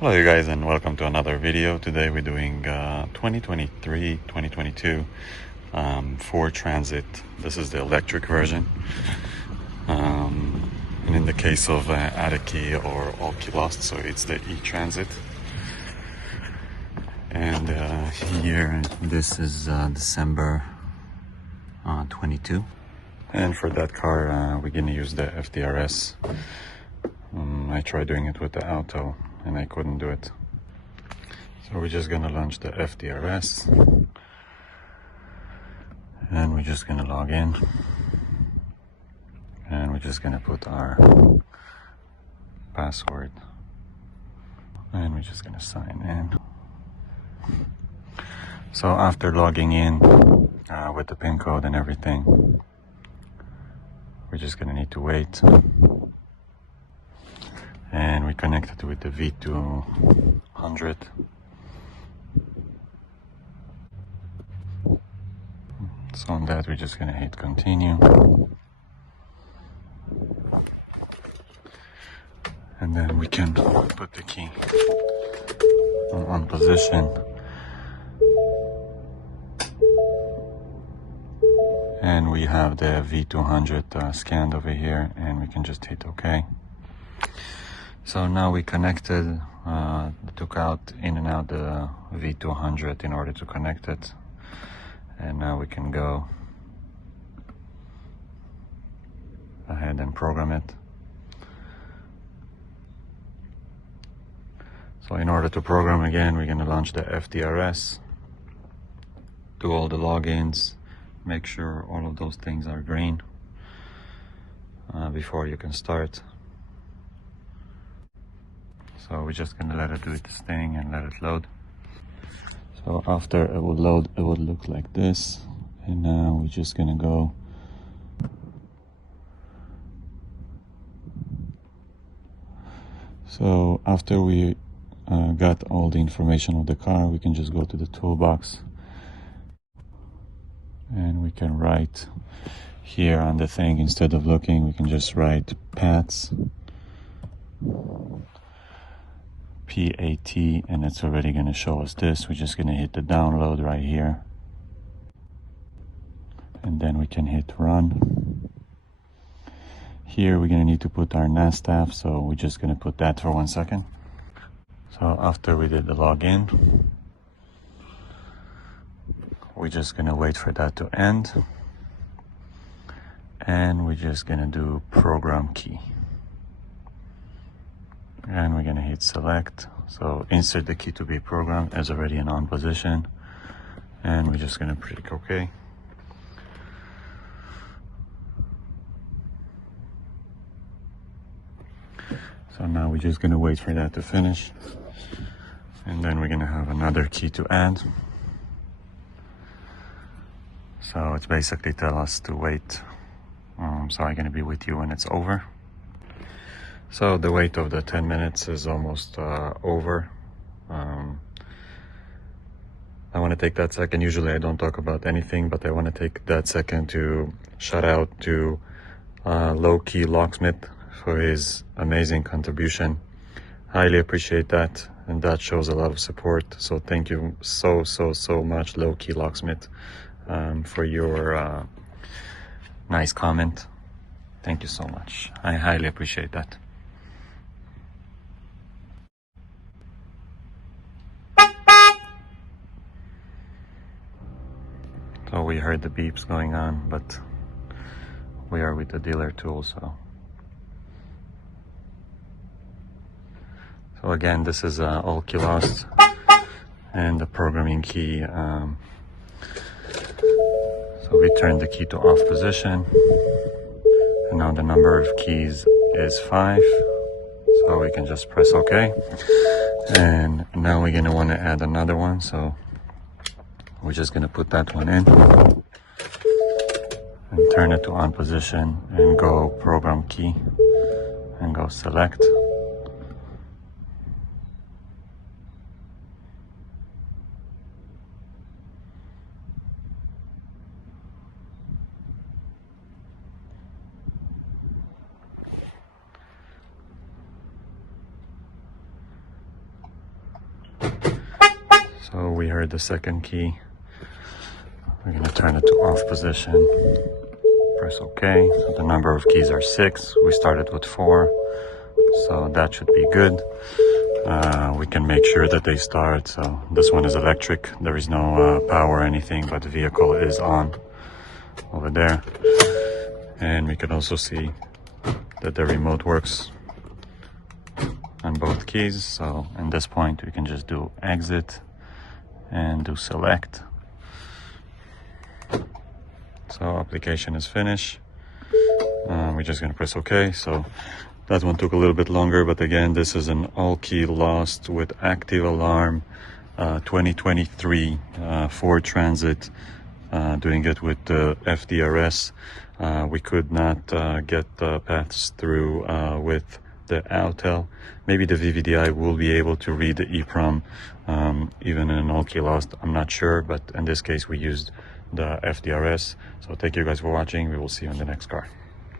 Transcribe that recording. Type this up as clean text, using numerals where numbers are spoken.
Hello you guys, and welcome to another video. Today we're doing 2023-2022 FordETransit. This is the electric version, and in the case of add a key or all key lost, so it's the e-transit. And here this is December 22, and for that car we're gonna use the Fdrs. I tried doing it with the Autel and I couldn't do it, so we're just gonna launch the Fdrs and we're just gonna log in and we're just gonna put our password and we're just gonna sign in. So after logging in with the PIN code and everything, we're just gonna need to wait. And we connected with the V200. So on that we're just gonna hit continue. And then we can put the key on position. And we have the V200 scanned over here, and we can just hit OK. So now we connected, took out in and out the V200 in order to connect it. And now we can go ahead and program it. So in order to program again, we're going to launch the Fdrs, do all the logins, make sure all of those things are green before you can start. So we're just gonna let it do its thing and let it load. So after it will load, it would look like this. And now we're just gonna go so after we got all the information of the car, we can just go to the toolbox and we can write here on the thing. Instead of looking, we can just write PATS, PAT, and it's already going to show us this. We're just going to hit the download right here, and then we can hit run. Here we're going to need to put our NASTAF, so we're just going to put that for 1 second. So after we did the login, we're just going to wait for that to end, and we're just going to do program key. And we're going to hit select. So insert the key to be programmed as already in on position. And we're just going to click OK. So now we're just going to wait for that to finish. And then we're going to have another key to add. So it's basically tell us to wait. So I'm going to be with you when it's over. So the wait of the 10 minutes is almost over. I want to take that second. Usually I don't talk about anything, but I want to take that second to shout out to low-key Locksmith for his amazing contribution. Highly appreciate that, and that shows a lot of support. So thank you so much, low-key Locksmith, for your nice comment. Thank you so much. I highly appreciate that. So we heard the beeps going on, but we are with the dealer tool, so again, this is all key lost and the programming key. So we turn the key to off position, and now the number of keys is 5, so we can just press OK. And now we're going to want to add another one, so we're just going to put that one in and turn it to on position and go program key and go select. So we heard the second key. We're gonna turn it to off position. Press OK. So the number of keys are 6. We started with 4, so that should be good. We can make sure that they start. So this one is electric. There is no power or anything, but the vehicle is on over there. And we can also see that the remote works on both keys. So at this point we can just do exit and do select. So application is finished. We're just gonna press OK. So that one took a little bit longer, but again, this is an all key lost with active alarm, 2023 FordETransit, doing it with the Fdrs. We could not get the paths through with the Autel. Maybe the VVDI will be able to read the EEPROM even in an all key lost. I'm not sure, but in this case we used the Fdrs. So thank you guys for watching. We will see you in the next car.